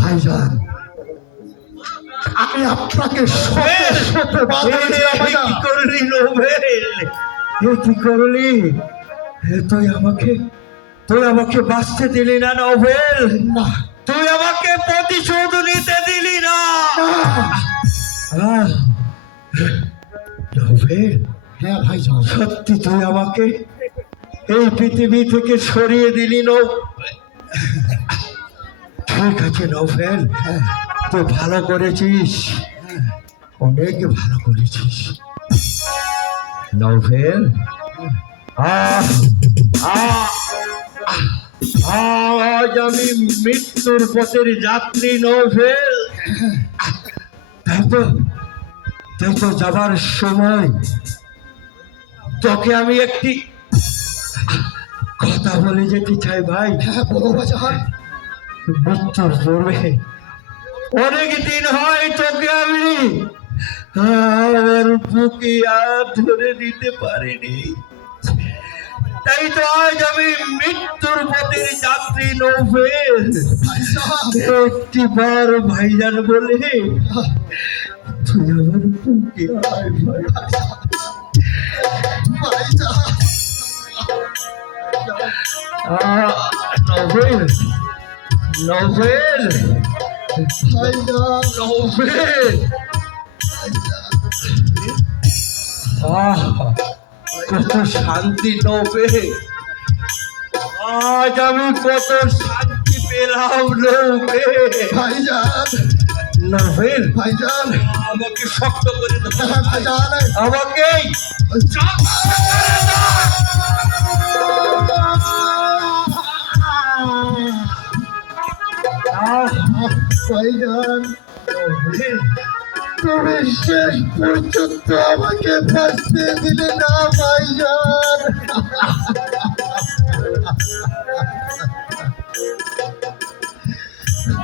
ভাইজান, আমি আপনাকে কি করলি নোবেল? কি করলি? তুই আমাকে বাঁচতে দিলি না নোবেল। তুই আমাকে প্রতিশোধ নিতে দিলি না নোবেল। হ্যাঁ ভাইজান, সত্যি তুই আমাকে এই পৃথিবী থেকে সরিয়ে দিলি নো। ঠিক আছে নোবেল, তুই ভালো করেছিস, অনেক ভালো করেছিস নোবেল। আজ আমি মৃত্যুর পথের যাত্রী নোবেল। তাই তো যাবার সময় তোকে আমি একটি কথা বলে যেতে চাই ভাই। হ্যাঁ বলো ভাইজান। মৃত্যুর পূর্বে অনেক দিন হয় তোকে আমি আমার বুকে হাত ধরে দিতে পারিনি, তাই তো আজ আমি মৃত্যুর পথের যাত্রী নোবেল। একটি বার ভাইজান বলে তুই আমার বুকে আয় নোবেল। নোবেল নোবেল, কত শান্তি নোবেল। আজ আমি কত শান্তি পেলাম নোবেল। ভাইজান, নোবেল ভাইজান, আমাকে শক্ত করে দাও ভাইজান, আমাকে ভাইজান, তুমি শেষ পর্যন্ত আমাকে বাঁচতে দিলে না ভাইজান।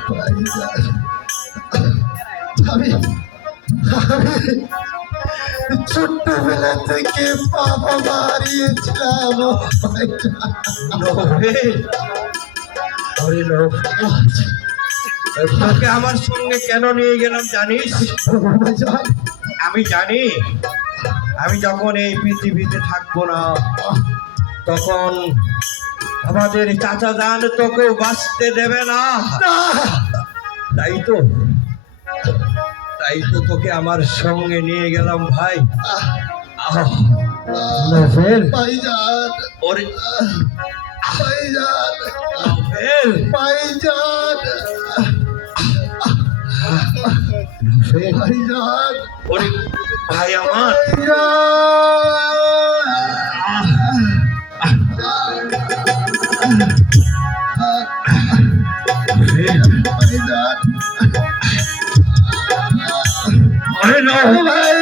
ভাইজান, আমি ছোট্টবেলা থেকে বাবা হারিয়েছিলাম তোকে আমার সঙ্গে কেন নিয়ে গেলাম জানিস? আমি জানি আমি যখন এই পৃথিবীতে থাকবো না তখন আমাদের চাচা জান তোকেও বাঁচতে দেবে না। তাই তো তোকে আমার সঙ্গে নিয়ে গেলাম ভাই। নোবেল ভাইজান, ওরে ভাইজান, নোবেল ভাইজান, নোবেল ভাইজান, ওরে ভাই আমার ভাইজান, ওরে নোবেল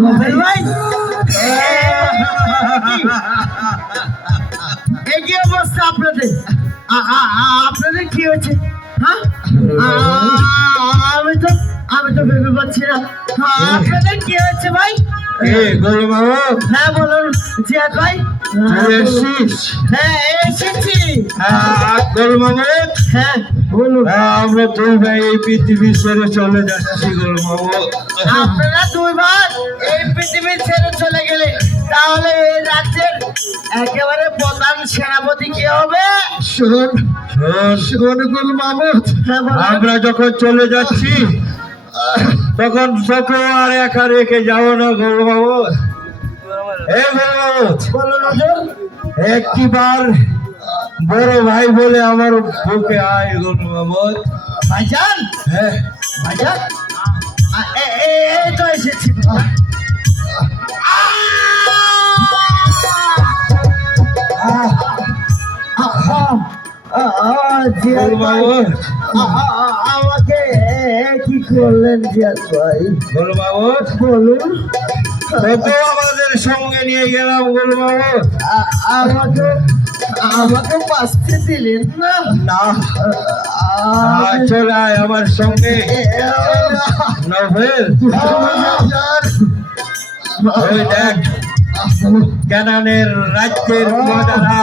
নোবেল ভাই, এই কি অবস্থা আপনাদের? আপনাদের কি হয়েছে? হ্যাঁ, আমি তো ভেবে পাচ্ছি না। আপনাদের কি হয়েছে ভাই? গোল বাবু, হ্যাঁ বলুন জিয়াদ ভাই। তুই এসছিস? হ্যাঁ এসেছি। গোল মামুদ, হ্যাঁ বলুন। আমরা দুই ভাই এই পৃথিবী ছেড়ে চলে যাচ্ছি গোল মামুদ। আপনারা দুই ভাই এই পৃথিবী ছেড়ে চলে গেলে তাহলে এই রাজ্যের একেবারে প্রধান সেনাপতি কে হবে? শোন শোন, শোন গুল মামুদ, হ্যাঁ বলুন। আমরা যখন চলে যাচ্ছি তখন তোকে আর একা রেখে যাবো না গোল মামুদ। এই গোল মামুদ, বলুন হুজুর। একটিবার বড় ভাই বলে আমার বুকে আয় গোল মামুদ। ভাইজান, হ্যাঁ, ভাইজান, এই তো এসেছি। গোল মামুদ, আমাকে কি করলেন জিয়াদ ভাই? গোল মামুদ, বলুন। তোকে আমাদের সঙ্গে নিয়ে গেলাম গোল মামুদ। আমাকে আমাকে বাঁচতে দিলেন না। না, চলে আয় আমার সঙ্গে। নভেল, ওই দেখ ক্যানানের রাজ্যের প্রজারা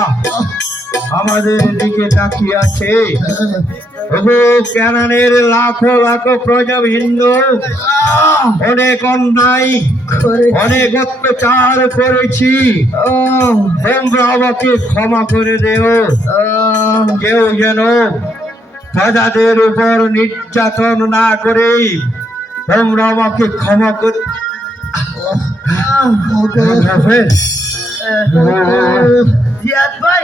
আমাদের দিকে তাকিয়ে আছে। ওগো ক্যানানের লাখো লাখো প্রজা হিন্দু অনেক অন্যায় অনেক অত্যাচার করেছি, তোমরা আমাকে ক্ষমা করে দেও। কেউ যেন প্রজাদের উপর নির্যাতন না করে তোমরা আমাকে ক্ষমা করে। জিয়াদ ভাই